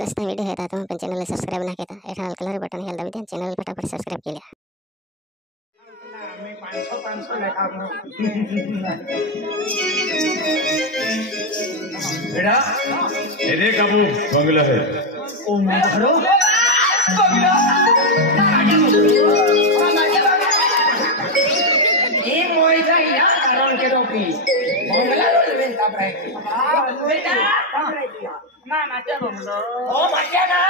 नसता व्हिडिओ येतात तुम्ही पण चॅनलला सबस्क्राईब ना केता एठा कलर बटन हेल्दा विद्या चॅनल फटाफट सबस्क्राईब केल्या मैं 500 लेखा बेटा ये देख अबू बंगला है ओ मैं करो बंगला ये मोई का या कारण के रोकी बंगला लो लेवेन का प्राइस बेटा मां माचा बंगलो ओ माचा ना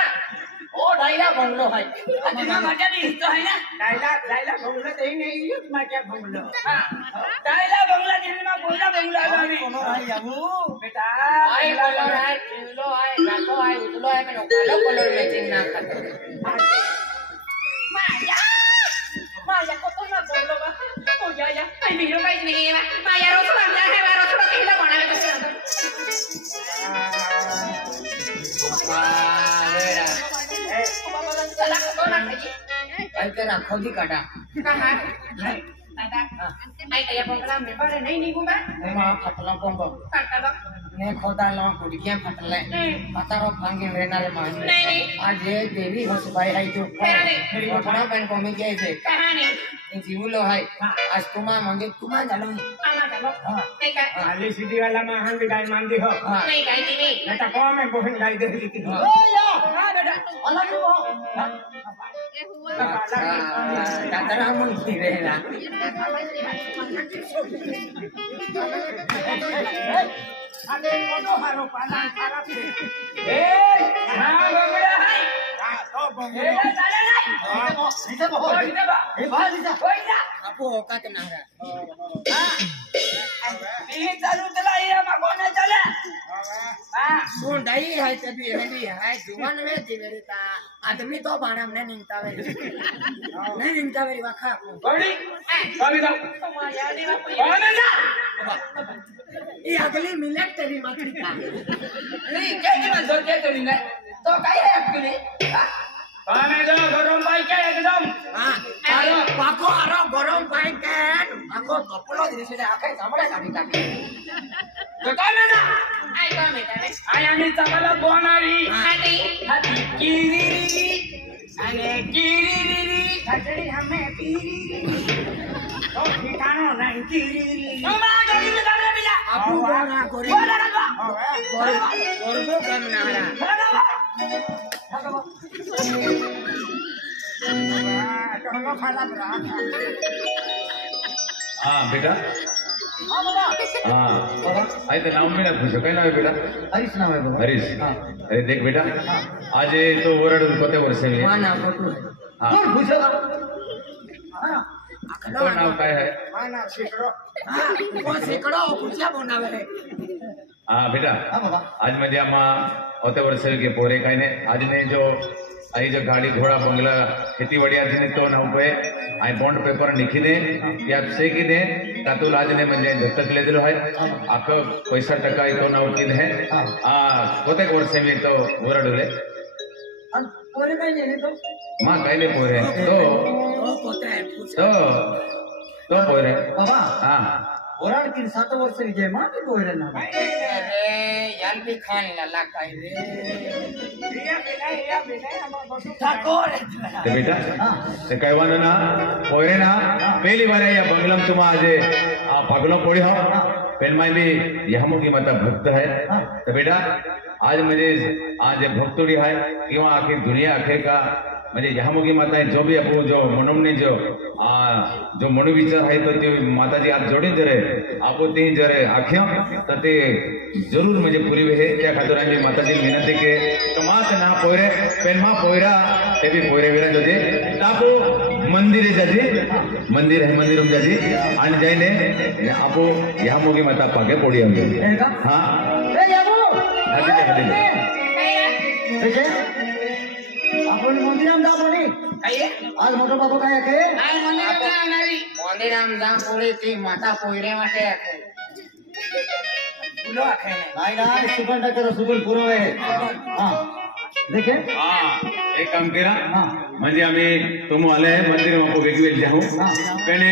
ओ डायला बंगलो है मां माचा भी तो है ना डायला बंगला देई नहीं माचा बंगलो हां डायला बंगला दिन में बोला बंगला आदमी कोनो रही जाबू बेटा आई कलर है चिलो है गातो है उजलो है मैं कालो कलर मैचिंग ना करते माया को तो ना बोलो बा ओ या आई वीडियो का नहीं है माया रो तो बनता है रो तो केला बनावे तो वेरा ए बाबा चला को ना खाई आई तेरा खोदी काटा कहां है दादा आई कया बंगला में पर नहीं घुमा मां फटला बंगो फटला ने खोदा लो कुड़ियां फटले पतारो भांगे रेना रे मान नहीं आज ये देवी हस भाई आई जो बड़ा बहन को में गए थे कहानी जीवलो है आज तुमा मंगे तुमा जानो आमा जानो नहीं का आली सीधी वाला में हम गाय मान दी हो नहीं गाय दी नहीं बेटा को में बहन गाय दे दी थी ओ या हां बेटा अलग हो दादा मन की रहना अरे कोनो हारो पाला खराब है ए हां बंगड़ा है तो बंगलो ए चले नहीं सीधे बहुत सीधे बा ए भाई सीधा ओए ना आपको औकात ना रहा हां ये चालू चला ये मकोने चले हां सुन दई है तभी हेली है जुवान में जीवेता आदमी तो बाणा में निंतावे नहीं निंतावे वाखा बड़ी कविता तुम्हारी याद ना कौन है ना ये अगली मिनट तेरी मछली का नहीं क्या की बात दो क्या तेरी ना तो काय है अगली पाने दो गरम भाई के एकदम हां अरे पाको आरो गरम भाई के पाको कपलो दिसे आखे सामने काटी काटी तो काय में ना आई का में काय आई आम्ही चांगला बोनारी हाती हाती किरीरी अरे किरीरी खचड़ी हमें पीरी तो ठिकानो नहीं किरीरी हमारा गाड़ी में गाड़ी बिला आपू बोना कोरी बोला रखा करबो कम ना रहा हाँ बेटा हाँ आई तो नाम में ना पूछो क्या नाम है बेटा हरीश नाम है बाबा हरीश अरे देख बेटा आज ये तो वरड कोते वर्ष में मां ना फोटो है हाँ कौन पूछेगा तो नाम क्या है माना सिकड़ो वो सेकड़ो कुछा बनावे है हाँ बेटा हाँ बाबा आज म्हणजे आम्हा होते वर्ष के पोरे काय ने आज ने जो आई जो गाड़ी घोड़ा बंगला खेती वडिया ने तो नाव पे आई बॉन्ड पेपर लिखीने या से की ने तातुल आज ने म्हणजे दत्तक ले दिलो है आख पैसा टका तो नाव किन है होते वर्ष में तो वरडले पोरे काय नाही तो मां काय ने पोरे वो कोता है तो पोरे बाबा हाँ ओराड 3-7 वर्ष विजय मां की पोरे ना अरे यार भी खान लाला काय रे या बिना हम बसु ठाकुर ते बेटा ते कहवानो ना पोरे ना पहली बार या बंगलम तुम आज पागलो पड़ी हो पेन में भी यह की माता भक्त है तो बेटा आज मुझे आज भक्तोड़ी है किंवा आखिर दुनिया आखिर का म्हणजे यह मुगी माता है जो भी अपू जो मनोमने जो मनु विचार है तो माताजी आज जोड़ी जरे आपो ती जरे आख्या तर ते जरूर म्हणजे पूरी है त्या खातर आम्ही माताजी विनंती के कमात ना पोरे पेन मा पोयरा ते भी पोरे विरा जोजे तापो मंदिरे जाजी मंदिर है मंदिरम जाजी आणि जाईने आपो यह मुगी माता पागे पोड़ी हम हां ए जाबो हदी आपण मंदिराम जा बोली आये आज मोठो बाबा काय आहे आई मंदिराम जा पोळी ती माता पोयरे वाटे आखे फुलो आखे नाही नाही सुगन टाकर सुगन पुरो आहे हां देखे हाँ एक काम केला म्हणजे आम्ही तुम आले मंदिर में आपको वेगवेग जाऊं पहले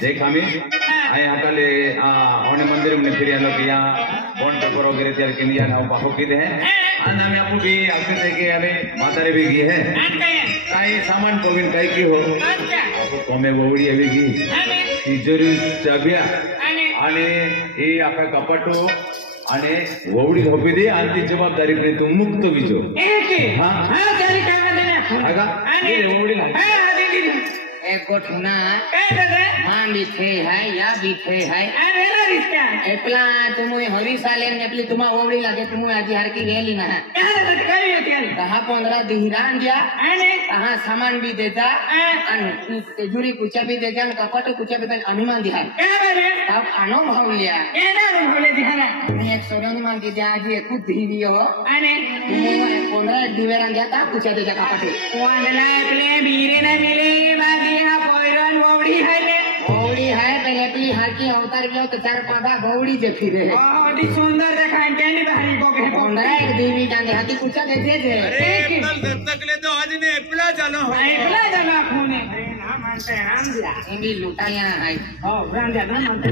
देख आम्ही आए हाताले आने मंदिर में फिर आलो कि यहाँ बॉन्ड पेपर वगैरह तैयार के लिए ना बाहु के हैं आणि आम्ही आपू भी आखते थे कि आम्ही म्हातारे भी गी है काही सामान पविन काही की हो आपू कोमे वोवडी एवी गी तिजोरी चाबिया आणि हे आखा कपाटो आणि वोवडी झोपी दे आणि ती जबाबदारी पे तू मुक्त विजो हां आगा ये वोवडी ला एक गोठना मां भी थे है या भी थे है एपला तुम हवी साले ने एपली तुम ओवडी लागे तुम आजी हर की गेली ना 10-15 दिहरान दिया कहां सामान भी देता आणि तिजोरी कुचा भी देता आणि कपाट कुचा भी अनुमान दिया तब अनुभव लिया मी एक सोडून मान की द्या आजी एक दिवी हो आणि 15 दिवेरान द्या ता कुचा देता कपाट वांदला आपले बीरे ना मिले बागी हा पोयरन ओवडी है ले ओवडी है पहले पी हर की अवतार गयो तो चार पादा गौड़ी जे फिरे ओडी सुंदर देखाय कैंडी बाहरी बोके 15 एक दिवी जाने हाथी कुचा देते थे अरे कल दस्तक ले तो आज ने एपला चलो खूने अरे ना मानते हम दिया इंडी लुटाया है ओ ब्रांड दिया ना मानते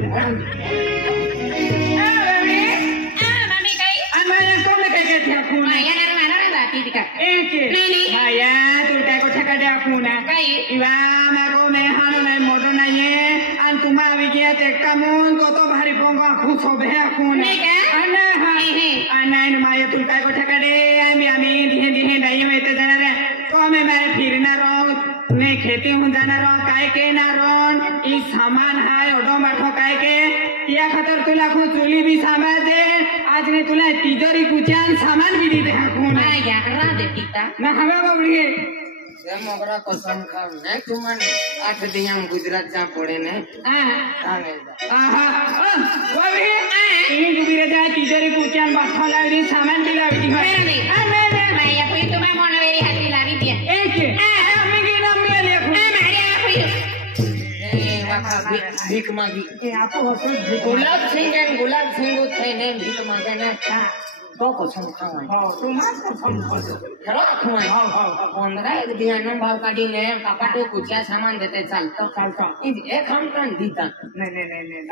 मम्मी कई मैं को में कई के खून माया ना माना ना बाकी दिका एक नहीं माया तू काय को छका दे खून कई इवा मारो में हानो नहीं मोटो नहीं है अन तुमा आवी गया ते कमोन को तो भारी पोंगा खुश हो बे खून नहीं का अना हां अना माया तू काय को छका दे आमी दिहे नहीं में ते जाना रे को में मैं फिरना रो ने खेती हूं जाना रो काय के ना रोन ई सामान है ओडो माठो काय के या खातर तुला खो चुली भी सामान दे आज ने तुला तिजोरी कुचान सामान भी दे खून आ या रा दे टीता ना हवा बाबड़ी से मोगरा कसम खाऊ ने तुमन 8 दिया गुजरात जा पड़े ने आहा बाबड़ी ई गुबीरे जा तिजोरी कुचान बाखा लावी सामान भी लावी है माया कोई तुम्हें मोनवेरी हाथी लावी दिया एक भीख मांगी गुलाब सिंह थे ने भीख मांगे ने तो कसम खाऊं खरा खाऊं 15 एक दिया नो भाव काटी ने कपाटो कुचा सामान देते चलतो एक हम कान दीता नहीं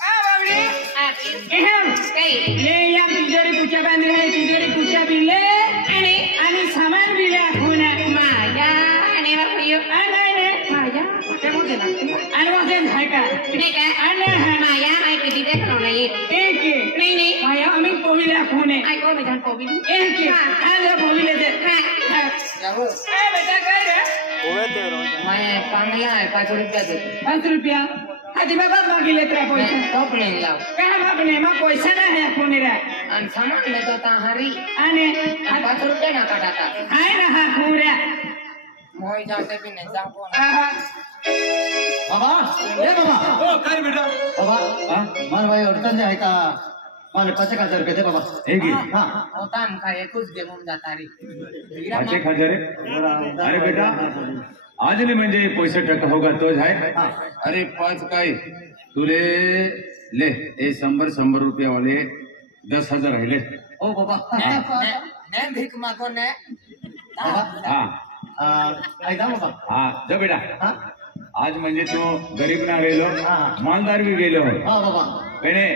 आ बाबड़ी एहम कई ले या तिजोरी कुचा बांध रहे तिजोरी कुचा भी ले आणि सामान भी ले खूना माया आणि बापियो माया चलो दे आणि वो दे है का नहीं का आणि माया आई के दीदे करो नहीं एक नहीं माया अमी कोविला खूने आई को बेटा कोविल एक आजा कोविले दे जाओ ए बेटा कर रे ओवे ते रो माया कांगला है 5 रुपया दे 5 रुपया आदि बाबा मागिले तेरा पैसा कब नहीं लाओ कहा मागने मा पैसा ना है कोने रे अन सामान ले तो ता हरी आने 5 रुपया ना काटाता आए ना हा पूरा मोई जाते भी नहीं जाओ कौन बाबा ए बाबा ओ काय बेटा बाबा हां मन भाई अडचण आहे का मला 5000 रुपये दे बाबा हे घे हां होता हम का एकच देऊन जाता रे 5000 अरे बेटा आज ने म्हणजे पैसे टक्का होगा तोच आहे अरे 5 काय तुले ले ए 100 रुपया वाले 10000 राहिले ओ बाबा ने भीख मागो ने हां आई जा बाबा हां जा बेटा हां आज म्हणजे तो गरीब ना गेलो मालदार भी गेलो हां बाबा पेने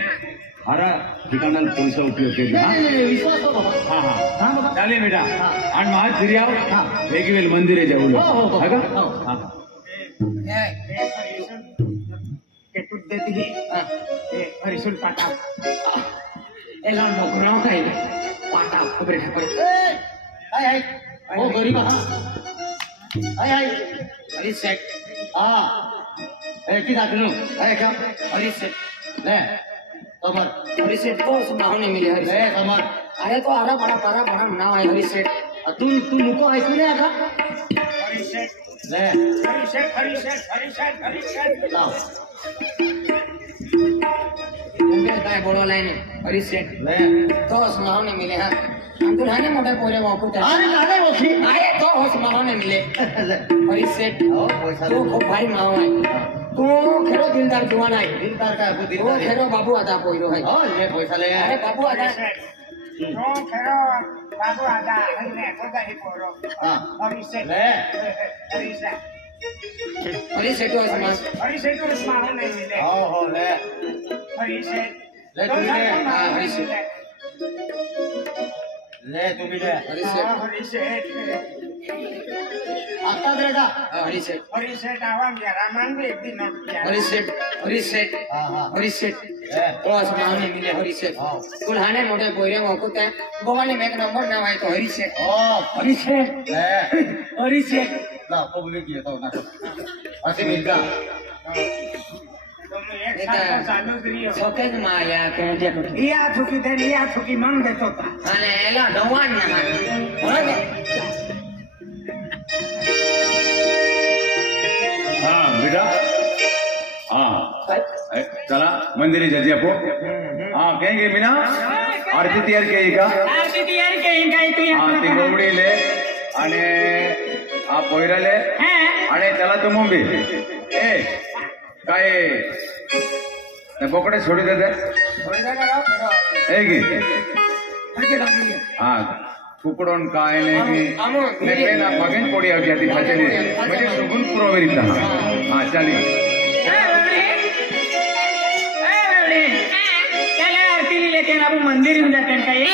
हरा ठिकाणा पैसा उपयोग केली हां विश्वास हो बाबा हां हां हां बाबा चालेल बेटा हां आणि आज घरी आव हां वेगवेगळे मंदिरे जाऊ हो हो हा का हो हां के तू देती है ए हरिशुल पाटा एला नोकरा है पाटा ऊपर ऊपर आई आई ओ गरीब हां आई आई हरी सेट हां ए की दाखनु ए क्या हरी सेट ले कमर हरी सेट तो सुनाओ नहीं मिले हरी ले कमर अरे तो आरा बड़ा नाम है हरी सेट तू नको ऐकू रे आता हरी सेट ले हरी सेट लाव मुंबई काय बोलो लाइन हरी सेट ले तो सुनाओ नहीं मिले हां हम तो नाने मोटे पोरे वापस अरे लाने वसी आए तो सुनाओ नहीं मिले हरी सेट ओ पैसा तू खूब भाई माओ है तू खेरो दिलदार जुवान है दिलदार का आपको तू दिलदार खेरो बाबू आदा पोइरो है ओ ले पैसा ले अरे बाबू आदा No, pero bago ada, hindi ko dahil puro. हां Oriset. ले Oriset. हरी सेट वास मास Oriset ko mas mahal na yun. हो हो ले Oriset. ले तू ले हां हरी से ले तू भी ले हरी से हरी सेठ आता देगा हरी से हरी सेठ आवाम जरा मन भी एक दिन नोट किया हरी से हां हां हरी से ओ आसमान मिले हरी से कुल्हाने मोटे पोरे मोकुत है गोवाने में एक नंबर नाम है तो हरी से ओ हरी से ले हरी से ना तो भी किया तो ना ऐसे मिलता तुम एक साल का चालू करियो सोते माया कहते कुछ या थुकी मांग देतो था અને એલા ડવાન ના બરાબર हाँ बेटा हाँ चला मंदिर जाते आपको हाँ कहेंगे मीना आरती तयार केली का हाँ ती गोबडी ले आणि आ पोयरा ले आणि त्याला तू मुंबई ए काय ते बोकडे सोडी देते ए की हाँ कुकडोन काय नाही पेला बगेन पोडी आव जाती भाचली म्हणजे सुगुन पुरवरीता हाँ चाली मंदिर होऊन जाते काही